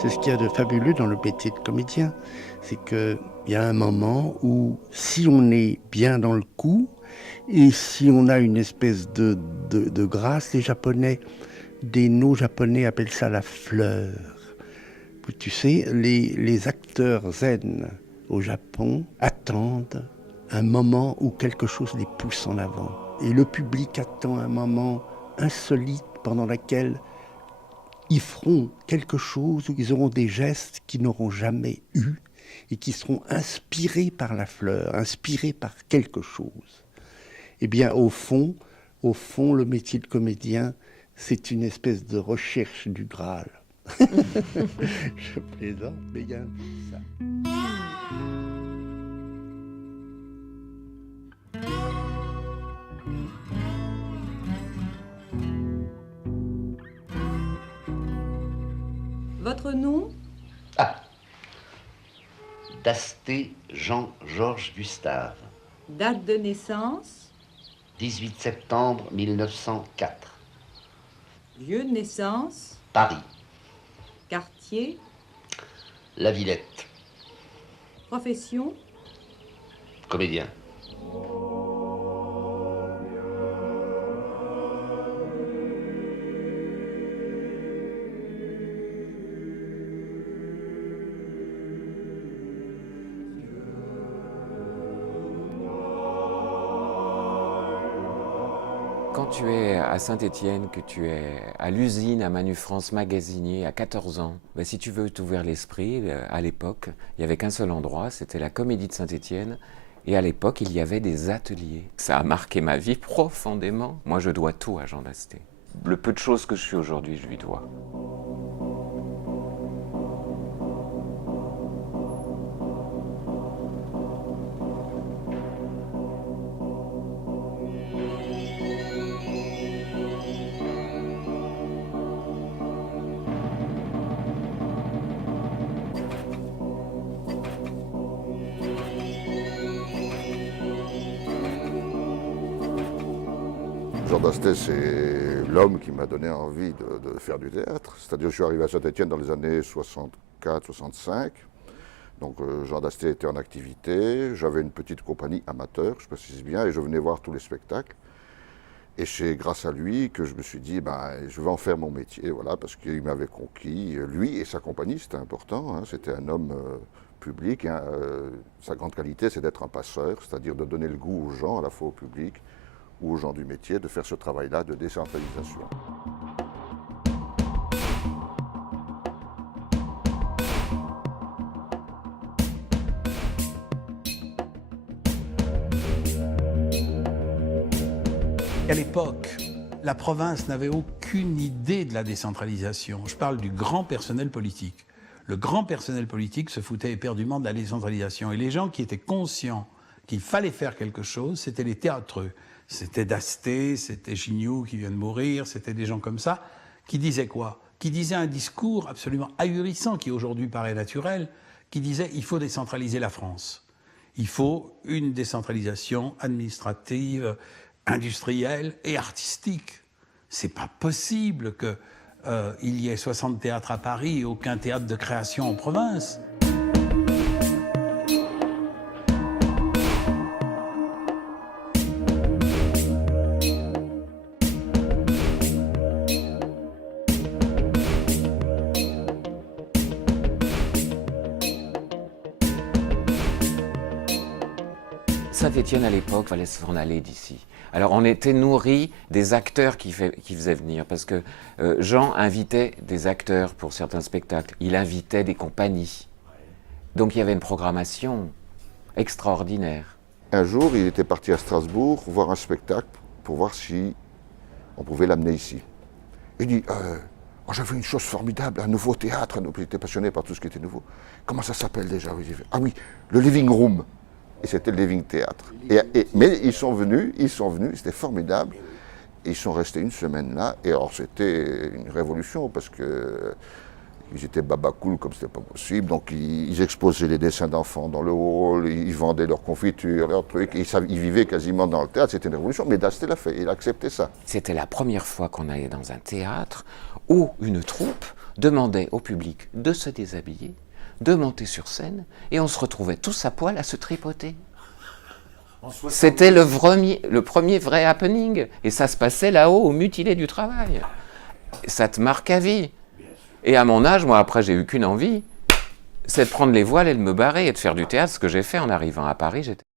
C'est ce qu'il y a de fabuleux dans le métier de comédien. C'est qu'il y a un moment où, si on est bien dans le coup, et si on a une espèce de grâce, les Japonais, des no-japonais appellent ça la fleur. Tu sais, les acteurs zen au Japon attendent un moment où quelque chose les pousse en avant. Et le public attend un moment insolite pendant lequel ils feront quelque chose où ils auront des gestes qu'ils n'auront jamais eus et qui seront inspirés par la fleur, inspirés par quelque chose. Eh bien, au fond, le métier de comédien, c'est une espèce de recherche du Graal. Je plaisante, mais il y a un peu de ça. Votre nom? Ah, Dasté Jean-Georges Gustave. Date de naissance? 18 septembre 1904. Lieu de naissance? Paris. Quartier? La Villette. Profession? Comédien. Quand tu es à Saint-Étienne, que tu es à l'usine à Manufrance magasinier à 14 ans, ben si tu veux t'ouvrir l'esprit, à l'époque, il n'y avait qu'un seul endroit, c'était la Comédie de Saint-Étienne. Et à l'époque, il y avait des ateliers. Ça a marqué ma vie profondément. Moi, je dois tout à Jean Dasté. Le peu de choses que je suis aujourd'hui, je lui dois. Jean Dasté, c'est l'homme qui m'a donné envie de faire du théâtre. C'est-à-dire que je suis arrivé à Saint-Étienne dans les années 64-65. Donc Jean Dasté était en activité. J'avais une petite compagnie amateur, je précise bien, et je venais voir tous les spectacles. Et c'est grâce à lui que je me suis dit, ben, je vais en faire mon métier, voilà, parce qu'il m'avait conquis. Lui et sa compagnie, c'était important. Hein, c'était un homme public. Hein, sa grande qualité, c'est d'être un passeur, c'est-à-dire de donner le goût aux gens, à la fois au public ou aux gens du métier, de faire ce travail-là de décentralisation. À l'époque, la province n'avait aucune idée de la décentralisation. Je parle du grand personnel politique. Le grand personnel politique se foutait éperdument de la décentralisation. Et les gens qui étaient conscients qu'il fallait faire quelque chose, c'était les théâtreux. C'était Dasté, c'était Gignoux qui vient de mourir, c'était des gens comme ça, qui disaient quoi? Qui disaient un discours absolument ahurissant, qui aujourd'hui paraît naturel, qui disait « il faut décentraliser la France ». Il faut une décentralisation administrative, industrielle et artistique. C'est pas possible qu'il y ait 60 théâtres à Paris et aucun théâtre de création en province. Saint-Étienne, à l'époque, fallait s'en aller d'ici. Alors, on était nourris des acteurs qui faisaient venir, parce que Jean invitait des acteurs pour certains spectacles. Il invitait des compagnies. Donc, il y avait une programmation extraordinaire. Un jour, il était parti à Strasbourg voir un spectacle pour voir si on pouvait l'amener ici. Il dit j'ai vu une chose formidable, un nouveau théâtre. Il était passionné par tout ce qui était nouveau. Comment ça s'appelle déjà? Ah oui, le Living Room. Et c'était le Living Theatre. Mais ils sont venus, c'était formidable. Ils sont restés une semaine là. Et alors c'était une révolution parce que ils étaient babacool comme c'était pas possible. Donc ils exposaient les dessins d'enfants dans le hall, ils vendaient leurs confitures, leurs trucs. Ils vivaient quasiment dans le théâtre. C'était une révolution. Mais Dasté l'a fait, il a accepté ça. C'était la première fois qu'on allait dans un théâtre où une troupe demandait au public de se déshabiller, de monter sur scène, et on se retrouvait tous à poil à se tripoter. C'était le premier vrai happening, et ça se passait là-haut au mutilé du travail. Ça te marque à vie. Et à mon âge, moi après j'ai eu qu'une envie, c'est de prendre les voiles et de me barrer et de faire du théâtre, ce que j'ai fait en arrivant à Paris.